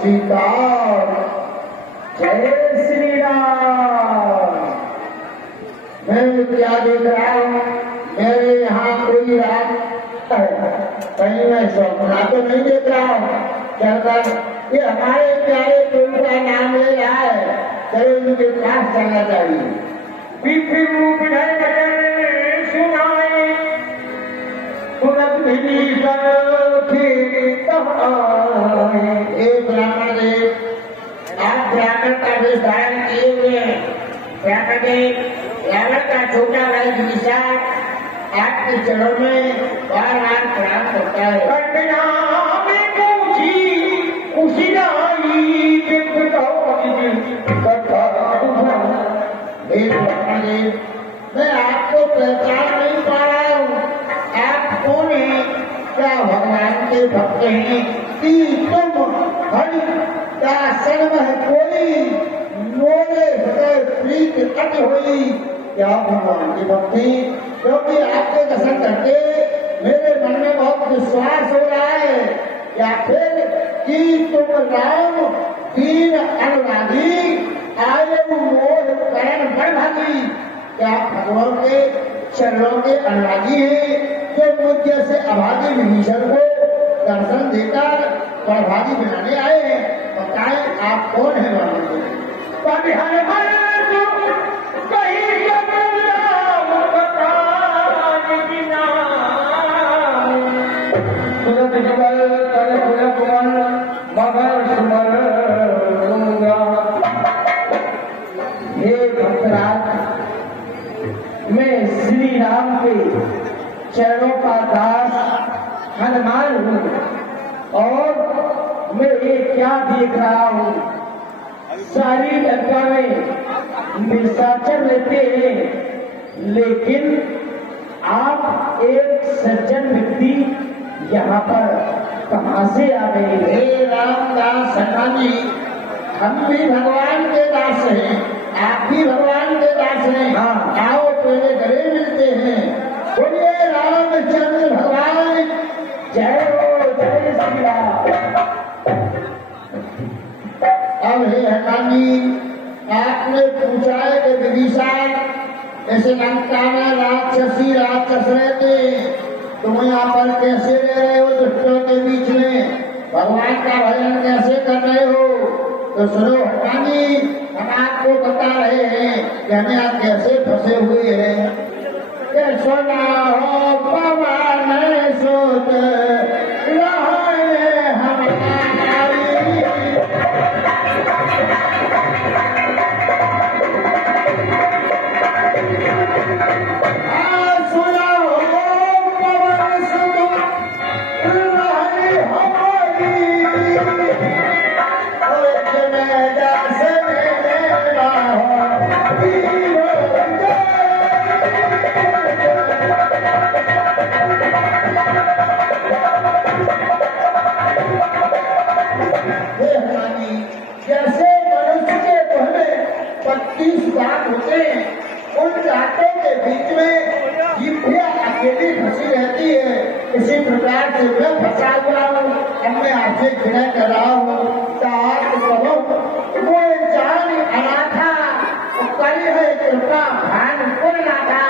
सीता। जय श्री राम। मैं क्या देख रहा हूँ, मेरे यहाँ कोई रात कहीं मैं स्वप्न तो नहीं देख रहा हूँ। चलकर ये हमारे प्यारे प्रभु का नाम ले रहा है, चलो इनके पास चलना चाहिए। पीछे रूप सुनाए तुरंत भी एक ब्राह्मण देव, आप ब्राह्मण का वेश धारण किए हुए हैं। ब्राह्मण देव, रावण का छोटा भाई विशाल आपके चरणों में बार बार प्रणाम करता है। मैं आपको पहचान नहीं पा रहा हूँ, आप कौन है? क्या भगवान के भक्त हैं कि तुम हरि का सर्व है कोई मोरे हृदय प्रीत कट हुई? क्या भगवान की भक्ति? क्योंकि आपके दर्शन करके मेरे मन में बहुत विश्वास हो रहा है, या फिर कि तुम राम दीन अनुरागी आए मोह करण बड़भागी? क्या भगवान के चरणों के अनुरागी है जो मुझ जैसे अभागी विभीषण को दर्शन देकर बड़भागी बनाने आए हैं? बताएं आप कौन है? हे भक्तराज, मैं श्री राम के चरणों का दास हनुमान हूँ और मैं ये क्या देख रहा हूँ, सारी लंका में निशाचर रहते हैं, लेकिन आप एक सज्जन व्यक्ति यहाँ पर कहाँ से आ गए? हे रामदास हनुमानी, हम भी भगवान के दास हैं, आप भी भगवान के दास हैं। हाँ। आओ पहले गले मिलते हैं। बोलिए रामचंद्र भगवान जय हो, जय श्री राम। अब हे हनुमानी, आपने पूछा है कि विभीषण ऐसे लंका में राक्षस रहते, तुम यहाँ पर कैसे रह रहे हो दुष्टों के बीच में? भगवान का भजन कैसे कर रहे हो? तो सुनो हनुमानी, हम आपको बता रहे हैं कि हमें आप कैसे फंसे हुए हैं। सुना हो पवन सुत जैसे मनुष्य के मुंह में 32 दांत होते हैं, उन दांतों के बीच में जिभ्या अकेली फंसी रहती है, इसी प्रकार से मैं फंसा हुआ हूँ। अब मैं आपसे घृणा कर रहा हूँ, कहो वो जान अनाथा कल है कृपा भान को नाथा।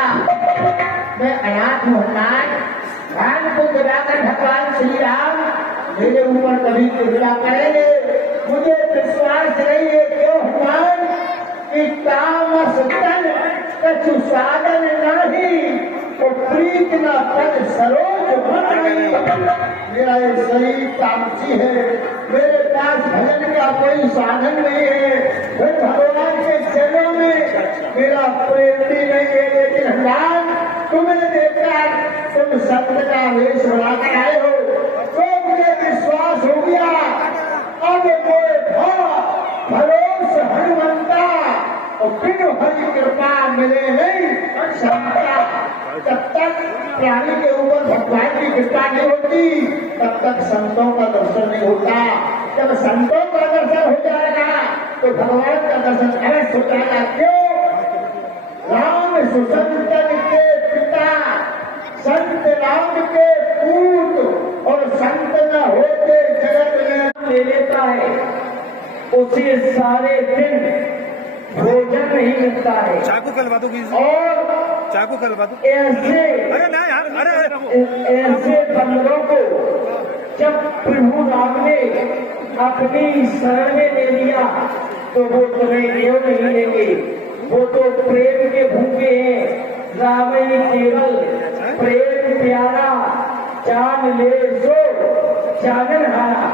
मैं अनाथ हूँ हनुमान, भान को गिराकर भगवान श्री राम मेरे ऊपर कभी कृपा करेंगे। मुझे विश्वास नहीं है क्यों हनुमान कि काम सतन कछु साधन नहीं तो प्रीत न पद सरोज मन। मेरा ये शरीर तामसी है, मेरे पास भजन का कोई साधन नहीं है, फिर भगवान के चरणों में मेरा प्रेम भी नहीं है। लेकिन हनुमान, तुम्हें देखकर तुम संत का वेश बनाकर आए हो तो मुझे विश्वास हो गया। अब कोई भरोसा हनुमंता और बिन हरि कृपा मिले नहीं क्षमता। जब तक प्राणी के ऊपर भगवान की कृपा नहीं होती तब तक संतों का दर्शन नहीं होता। जब संतों का दर्शन हो जाएगा तो भगवान का दर्शन अवश्य हो जाएगा। क्यों? राम सुसंतन के पिता, संत राम के पूत, और संत न होते जगत में ले लेता है। उसे सारे दिन भोजन नहीं मिलता है। चाकू कलवा दो और चाकू कलवा दो। ऐसे अरे ना यार, अरे ऐसे बंदरों को जब प्रभु राम ने अपनी शरण में ले लिया तो वो तुम्हें क्यों नहीं लेंगे? वो तो प्रेम के भूखे हैं। राम ही केवल प्रेम प्यारा, जान ले सो जानन हारा।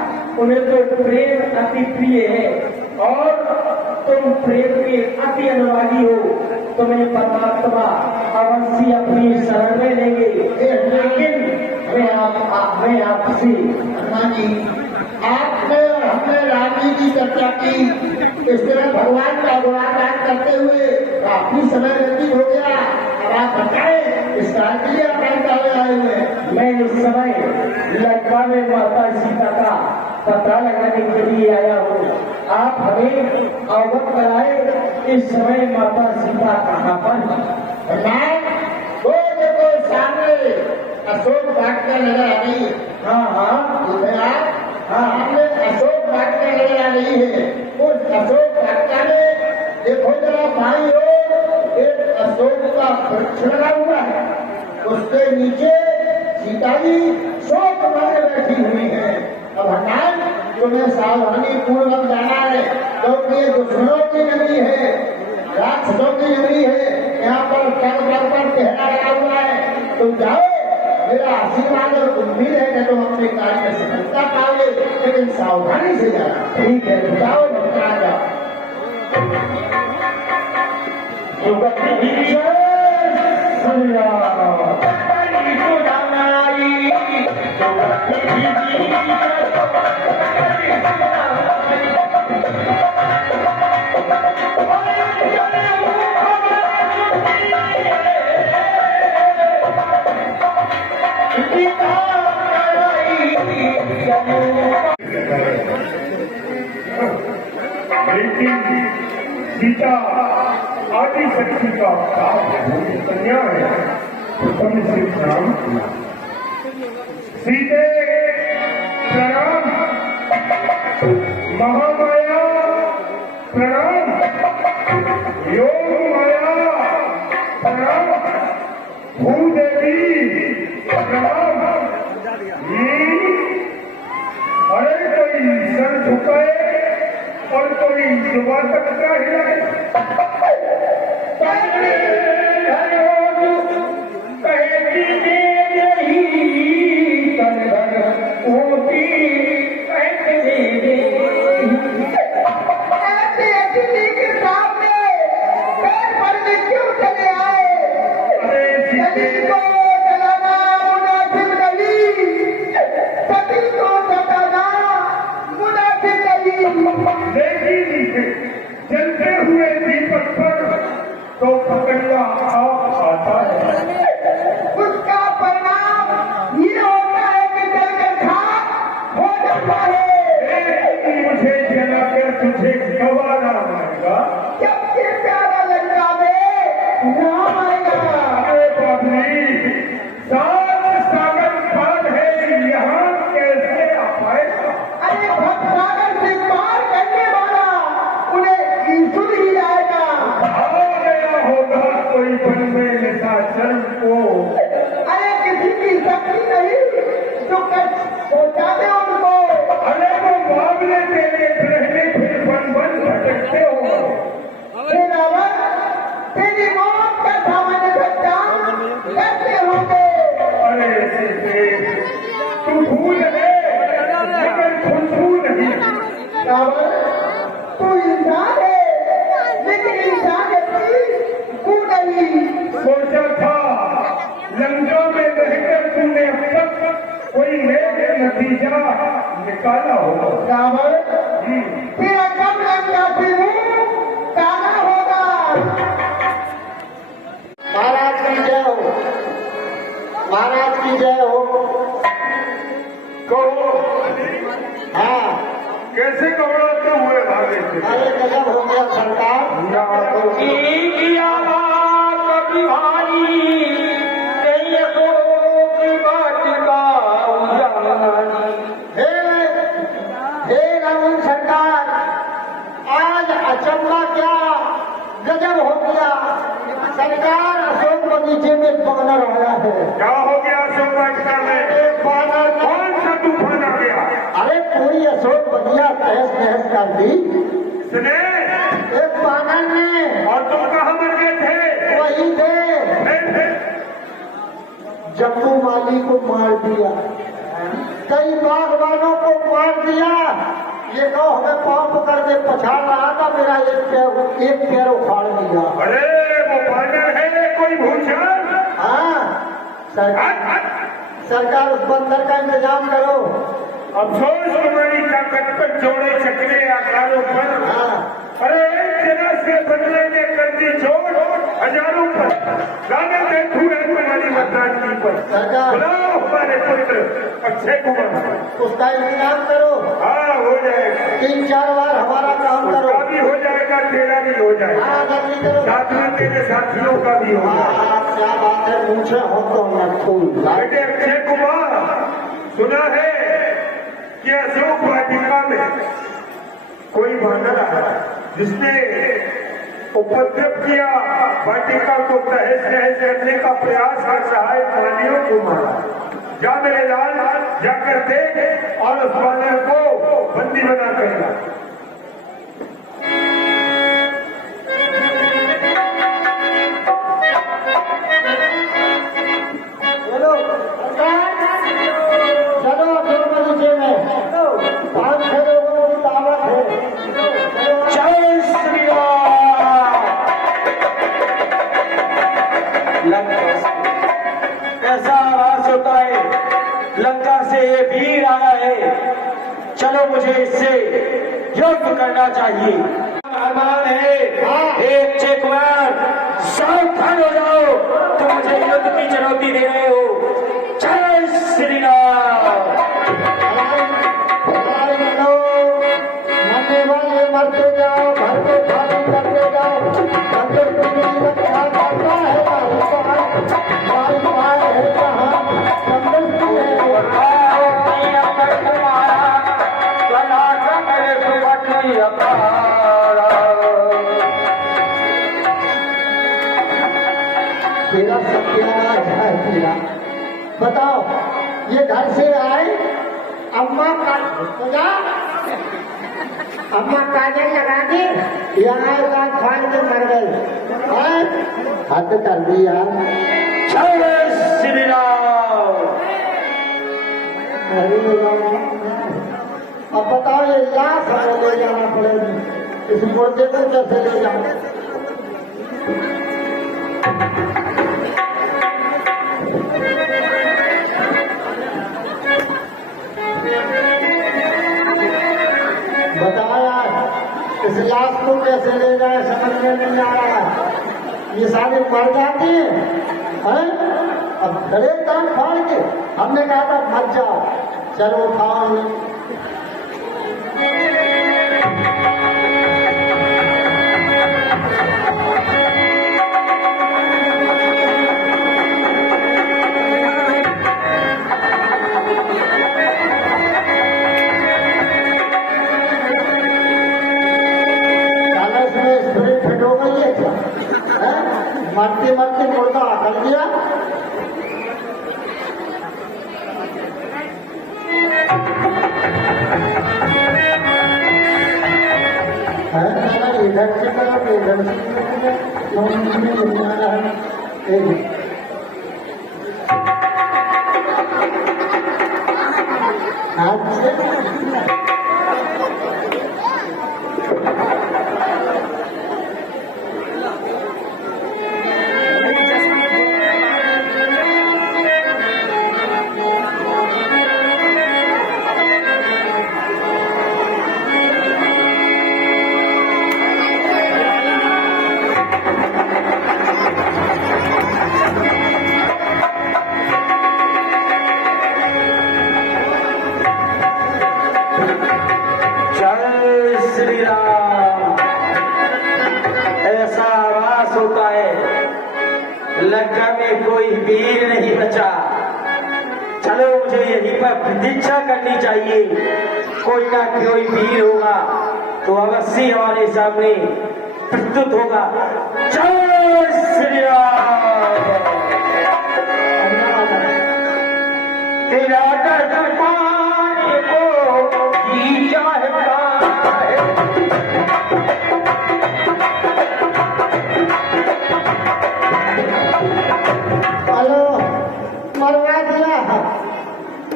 उन्हें तो प्रेम अति प्रिय है और तुम प्रेम के अति अनुरागी हो। तुम्हें परमात्मा अवश्य अपनी शरण में लेंगे, लेकिन मैं आपसे हनुमान जी, आपने और हमने राम जी की चर्चा की। इस तरह भगवान का गुणागान करते हुए काफी समय व्यतीत हो गया। अब आप बताएं, इस कार्य के लिए आप आए हुए हैं। मैं इस समय लंका में माता सीता का पता लगाने के लिए आया हूँ। आप हमें अवगत कराए इस समय माता सीता कहाँ पर है? वो देखो सामने अशोक वाटिका नजर आ रही है। हाँ, सामने अशोक वाटिका नजर आ रही है। उस अशोक वाटिका में देखो जरा बाईं ओर एक अशोक का वृक्ष लगा हुआ है। उसके नीचे सीता जी शोक में बैठी हुई है। अब हनुमान, तुम्हें सावधानी पूर्वक जाना है, क्योंकि ये दुश्मनों की नगरी है, राक्षसों की नगरी है। यहाँ पर पग पर पहरा लगा हुआ है। तुम जाओ, मेरा आशीर्वाद और उम्मीद है कि तुम अपने कार्य में सफलता पाओगे, लेकिन सावधानी से जाना। ठीक है, जाओ भगवान जाओ। लेकिन सीता आदि शक्ति का कन्या है। तुम श्री राम सीते प्रणाम, महामाया प्रणाम, योग माया प्रणाम, भूदेवी प्रणाम। अरे कोई सर झुकाए और कोई सुबह तक का हिलाए। जलते हुए दीपक पर तो पकड़िया आप आता है। उसका परिणाम ये होता है कि जलकर खाक हो जाता है। मुझे जलाकर तुझे गवाना पड़ेगा। सबसे प्यारा लड़का में राम आएगा। अरे बाबरी, सात सागर पार है, यहाँ कैसे आ पाएगा? अरे भक्त सागर से पार करने वाला उन्हें ईश्वर ही लाएगा। आ गया होगा कोई वन में निशाचर को। अरे किसी की शक्ति नहीं जो कष्ट पहुंचा दे उनको। अरे वो मामले तेरे रहने फिर वन वन भटकते हो। हे रावण, तेरी मौत का सामान्य सच्चा कैसे होंगे? अरे सीते, तू भूल है मगर खुशबू नहीं। रावण, तू इंसान है लेकिन इंसान तू नहीं। सोचा था लंका में रहकर तूने अब तक कोई नेक नतीजा निकाला होगा। रावण, तेरा कब लंका से मुंह काला होगा। महाराज की जय हो, महाराज की जय हो। कहो हाँ, कैसे घबराते हुए भागे थे? अरे गजब हो गया सरकार। हे रावण सरकार, अचंबा क्या गजब हो गया। सरकार अशोक बगीचे में बानर आया है। क्या हो गया अशोक वाटिका में? एक बानर ने कौन सा तूफान आ गया? अरे पूरी अशोक बगिया तहस नहस कर दी। सुने, एक बानर ने, और तुम कहाँ मर गए थे? वही थे, जम्मू माली को मार दिया, कई बागवानों को मार दिया। ये कहो हमें पाँव पकड़ के पछाड़ रहा था, मेरा एक पैर उखाड़ दिया। अरे वो बानर है कोई भूचाल? हाँ, सरकार उस बंदर का इंतजाम करो। अफसोस तुम्हारी ताकत पर जोड़े चक्रे आकारों पर। हाँ, अरे एक जगह से बदले ने कर दी जोड़ हजारों पर। गाने देखू है तुम्हारी मतदान की पर। सरकार बुलाओ हमारे पुत्र अक्षय कुमार, उसका इंतजाम करो। हाँ हो जाएगा। 3-4 बार हमारा काम करो। उसका भी हो जाएगा, तेरा भी हो जाएगा, हाँ, जल्दी करो। साथ में तेरे साथियों का भी हो जाएगा। हाँ, क्या बात है, पूछे हो तो मत फूल। बेटे अक्षय कुमार, सुना है कि अशोक वाटिका में कोई बानर आया जिसने उपद्रव किया, वाटिका को तहस नहस करने का प्रयास कर सहायक प्राणियों को मारा। जा मेरे लाल, जाकर देख और उस बानर को बंदी बना कर ला। चलो चलो अशोक बगीचे में 5-6 लोगों की दावत है। जय श्री राम। ऐसा आवाज होता है लंका से ये वीर आया है, चलो मुझे इससे युद्ध करना चाहिए। अरमान है एक अक्षय कुमार, सावधान हो जाओ, तुम मुझे युद्ध की चुनौती दे रहे हो। जय श्री राम। मरने वाले मरते जाओ, घर को खाली करते जाओ। अंदर की रक्षा करता है भाई भाई है कहाँ संदर्भ है। तेरा सत्यानाश है तेरा। बताओ, ये घर से आए, अम्मा का अम्मा काजल लगा दी, यहाँ का खान के मर गए। हद कर दिया। जय श्री राम। अरे राम, अब बताओ ये लाश हमें ले जाना पड़ेगी, इस मुर्दे को कैसे ले जाओ? बताओ यार, इस लाश को कैसे ले जाए समझ में नहीं आ रहा। ये सारे मर जाते हैं, अब खड़े कान फाड़ के हमने कहा था मत जाओ, चलो उठाओ। मरते मरते मुर्दा कर दिया। इधर से करो, इधर से हाथ से लंका में कोई वीर नहीं बचा। चलो मुझे यहीं पर प्रतीक्षा करनी चाहिए, कोई ना कोई वीर होगा तो अवश्य हमारे सामने प्रस्तुत होगा। जय श्री राम। तेरा दरबार को जी चाहता है। हेलो, मरवा दिया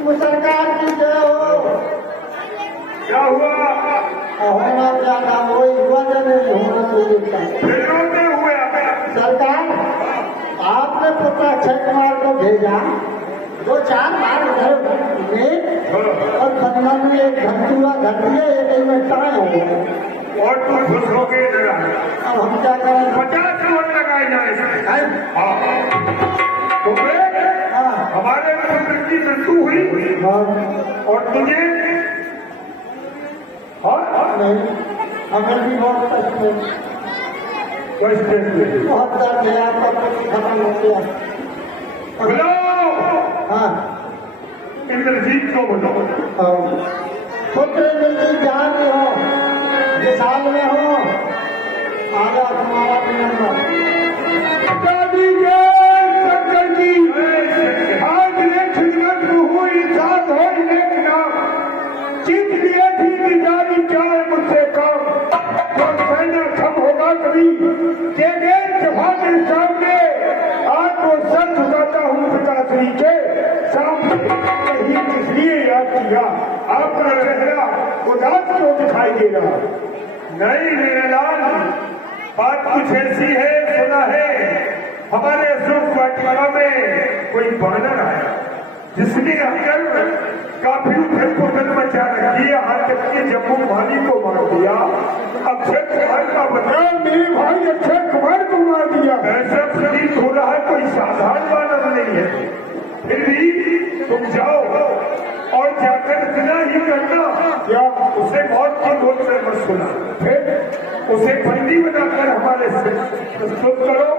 वो सरकार की जय हो। क्या हुआ? होना क्या था वही हुआ जब नहीं होना चाहिए था। फिर रोते हुए सरकार आपने पुत्र अक्षय कुमार को भेजा, 2-4 बार उधर में और खन्ना में एक घंटुआ घट दिया, एक में टाइम हो गया। और तुम खुश हो गए जरा। अब हम क्या करें? 50 करोड़ लगाए जाए इसमें। हैं? हाँ। तो फिर हाँ। हमारे पुत्र की मृत्यु हुई और तुझे नहीं, हमें भी बहुत कष्ट है, बहुत दर्द है, आपका पुत्र खत्म हो गया। बुलाओ हाँ, इंद्रजीत को बुलाओ। पुत्र इंद्रजीत जहाँ भी हो, विशाल में हो, आजा तुम्हारा नंबर। दादी जय शंकर जी। आज ने खिदमत हुई साथ हो जीत लिए थी तिजारी क्या है मुझसे काम। जो कहना कम होगा कभी तेरे जवान के सामने आज वो सर झुकाता हूँ पिताश्री के सामने। कहीं किस लिए याद किया? आपका चेहरा उदास क्यों दिखाई दे रहा? नहीं मेरे लाल, बात कुछ ऐसी है। सुना है हमारे अशोक वाटिका में कोई बानर आया जिसने आकर काफी उथल पुथल मचा रखी है। यहाँ तक कि जम्मू माली को मार दिया। अक्षय कुमार का बदला मेरे भाई अक्षय कुमार को मार दिया। ऐसा प्रतीत हो रहा है कोई साधारण बानर नहीं है। फिर भी तुम जाओ और जाकर इतना ही करना क्या उसे मौत की गोद से मत सुना। फिर उसे बंदी बनाकर हमारे से प्रस्तुत करो।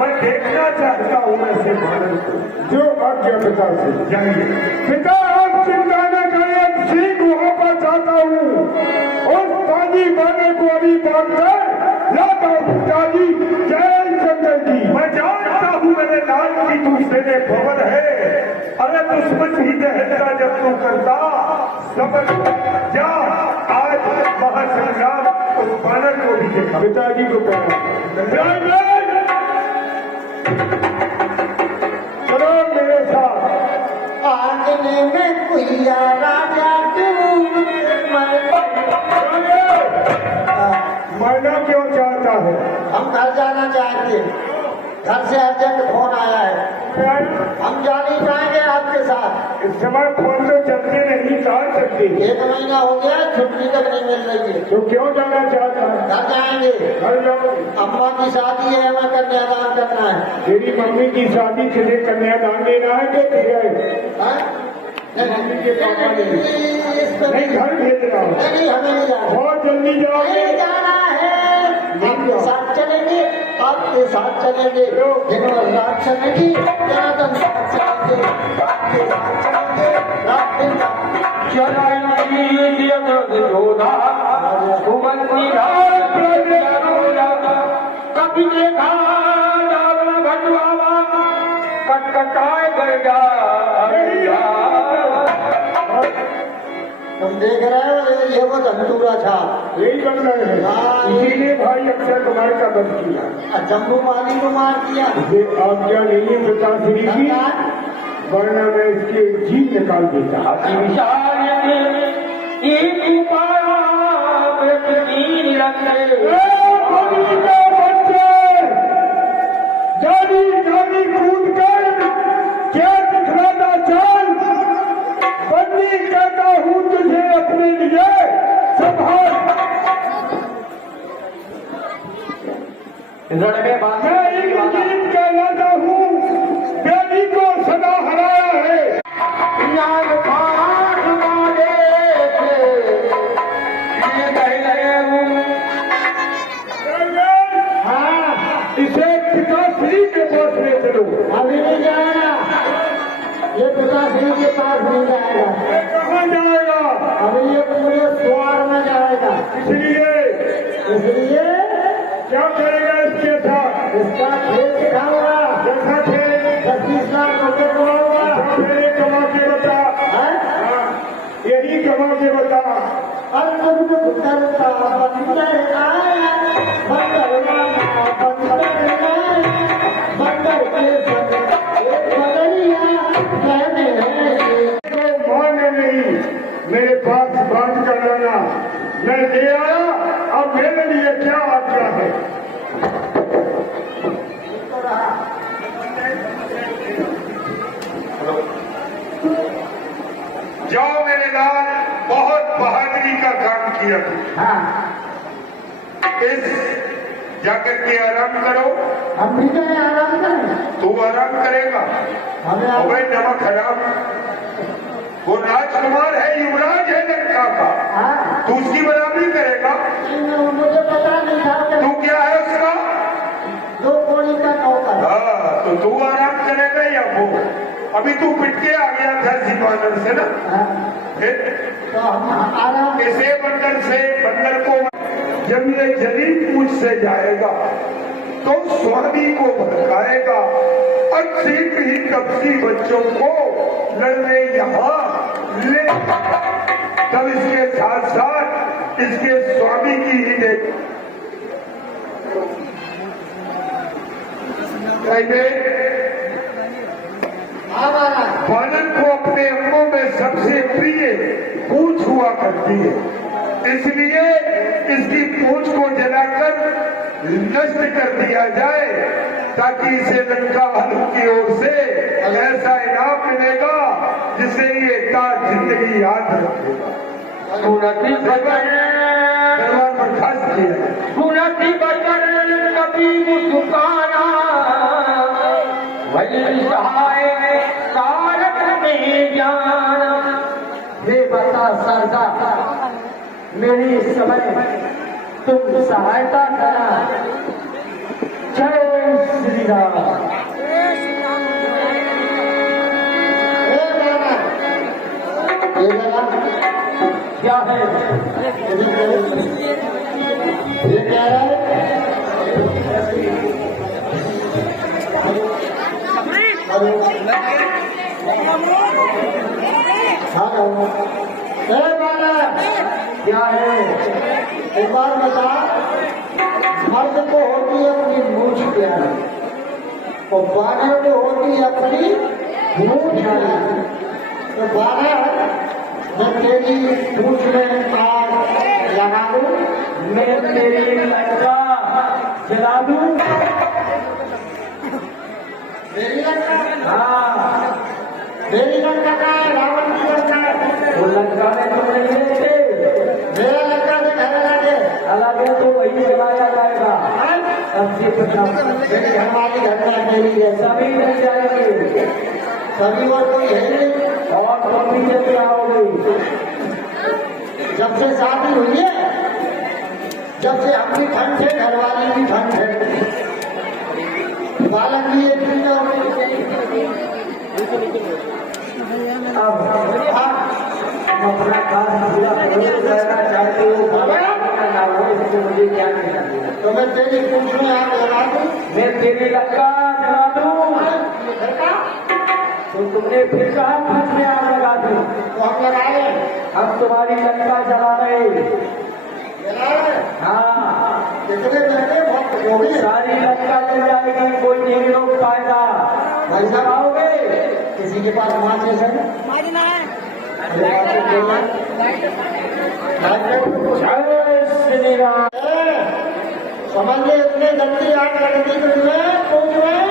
मैं देखना चाहता हूँ ऐसे बानर को। जो आज्ञा पिता से जाइए। पिता आप चिंता न करें, ठीक वहाँ पर जाता हूँ और ताजी बाने को अभी बांधकर लाता हूँ। ताजी जय शंकर जी। मैं जानता हूँ मेरे लाल की दूसरे भवन है। अरे दुश्मन ही दहता जब तू करता समझ जा। आज महासंग्राम उस बानर को भी देखा। पिताजी को कहना चलो मेरे साथ। आंगने में कुइया राजा मरना क्यों चाहता है? हम घर जाना चाहते हैं, घर से अर्जेंट फोन आया है, हम जा नहीं पाएंगे आपके साथ। इस समय फोन तो चलते नहीं जा सकते। 1 महीना हो गया, छुट्टी तक नहीं मिल रही है। तो क्यों जाना चाहता है? घर जाएंगे, घर जाओ। अम्मा की शादी है, हमें कन्यादान करना है। तेरी मम्मी की शादी तुझे कन्यादान देना है कि नहीं घर भेज रहा हूँ। हमें नहीं जाना, बहुत जल्दी जाओ। नहीं जाना है। आपके साथ चलेंगे, आपके साथ चलेंगे, दिन और रात चलेंगे, जनार्दन साथ चलेंगे, आपके साथ चलेंगे, रात दिन कभी देखा कटकटाए गया। तुम देख रहे हो ये वो धंधुरा था, यही बन रहे हैं। इसीलिए भाई अक्षय कुमार का बंद किया। जम्मू माली को मार दिया। ये आज्ञा नहीं है पिताश्री की, वरना मैं इसकी जीत निकाल देता। जानी जानी कूद कर क्या दिखलाता चाल। बंदी कहता हूँ तुझे अपने लिए संभाल। मैं एक गीत कहलाता हूँ, बेटी को सदा हराया है। इसे पिताश्री के पास ले चलो। अभी नहीं जाएगा, ये पिताश्री के पास नहीं जाएगा। कहाँ जाएगा? अभी ये पूरे द्वार में जाएगा। इसलिए अर्जुन उतरता बंदर आया, बंदर मामा बंदर आया, बंदर के संग एक बदरिया मैंने तो माने नहीं, मेरे पास बात कर लेना, मैं ले आया, अब मेरे लिए क्या आज्ञा है? जाओ मेरे लाल, बहुत बहादुरी का काम किया तू। इस जाकर के आराम करो। हम भी तो आराम करें। तू आराम करेगा? हमें अबे नमक हराम, वो राजकुमार है, युवराज है लंका का, हाँ, तू उसकी बराबरी करेगा? मुझे पता नहीं था कि तू क्या है उसका? 2 कौड़ी का नौकर। हाँ, तो तू आराम करेगा या वो? अभी तू पिट के आ गया था सिपानर से ना, हाँ, फिर तो हम आराम इसे बंदर को जब ये जली पूछ से जाएगा तो स्वामी को भड़काएगा और शीघ्र ही कपसी बच्चों को लड़ने यहाँ ले, तब इसके साथ साथ इसके स्वामी की ही देख हमारा बालक को अपने अंगों में सबसे प्रिय पूंछ हुआ करती है, इसलिए इसकी पूंछ को जलाकर नष्ट कर दिया जाए ताकि इसे लंका वालों की ओर से ऐसा इनाम मिलेगा जिसे ये ताज जिंदगी याद रखेगा। दरबार बर्खास्त किया। सुनती बचन कभी मुस्काना, वही सहाय कारक में जाना। वे बता सरदार, मेरी इस समय तुम सहायता करा। जय श्री राम। ये लगा क्या है? ये कह रहा है क्या है? एक बार बता, मर्द को होती है अपनी मूछ प्यारी और बानर को होती है अपनी मूछ प्यारी। तो बानर, मैं तेरी मूछ में आग लगा दूं, मैं तेरी लंका जला दूं। मेरी लंका, हाँ, मेरी लंका का है, रावण की लंका है। वो लंका में तुम नहीं रहते, मेरा लंका से घर लगे, अलग है तो वही जलाया जाएगा। सबसे प्रथम मेरी घरवाली घर में मेरी है, सभी मिल जाएंगे सभी और कोई है नहीं। और तुम भी जब आओगे। जब से शादी हुई है, जब से हम भी ठंड थे, घरवाली भी ठंड है, बालक भी एक दिन का अब हम अपना काम पूरा करना चाहते हो, ना हो इसको मुझे क्या नहीं करना। तो मैं तेरी पूछ में आग लगा दूं, मैं तेरी लंका जला दूं। तो तुमने फिर कहा फंस में आग लगा दी। तो हम लगाए, हम तुम्हारी लंका जला रहे। लगाए, हाँ, कितने लगे बहुत हो गए। सारी लंका जल जाएगी, कोई नहीं रोक पाएगा। भाई साहब आओगे? किसी के पास माचिस है? जय श्री राम। समझ ले, इतने गंदी आग लगती तुम्हें पूछ में,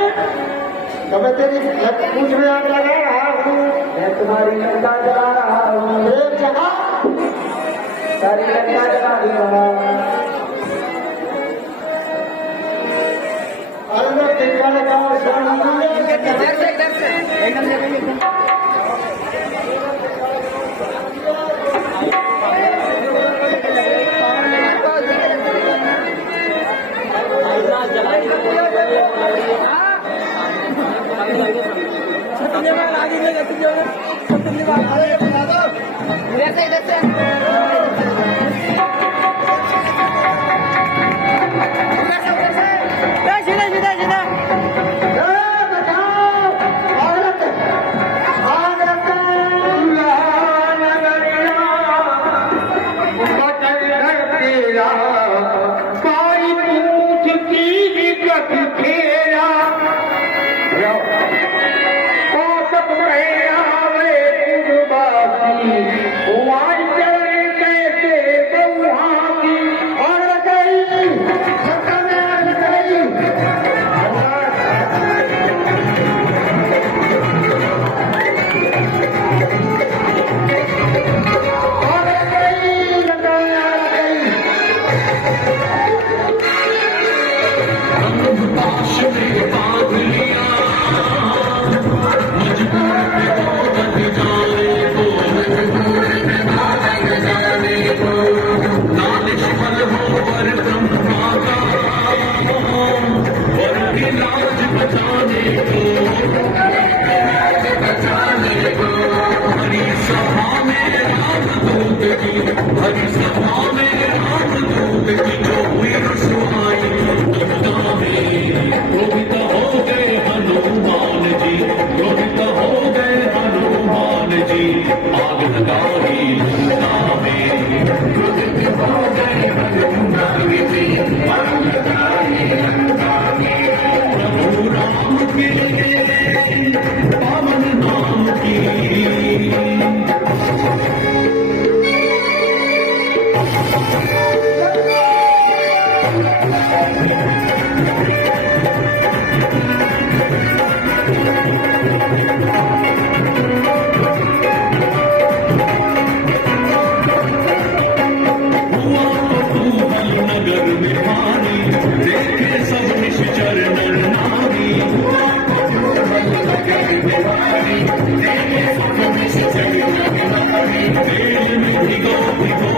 तो मैं तेरी पूछ में आग लगा रहा हूँ। मैं तुम्हारी लंका जला रहा हूँ। एक जगह सारी लंका जला दूंगा। अरे मैं दिन वाले गाँव तेरा काई पूछ की विकट फेरा कौतक में आवे पुरबासी वाई चले कैसे बहुहा की और गई खतरनाक गई Go,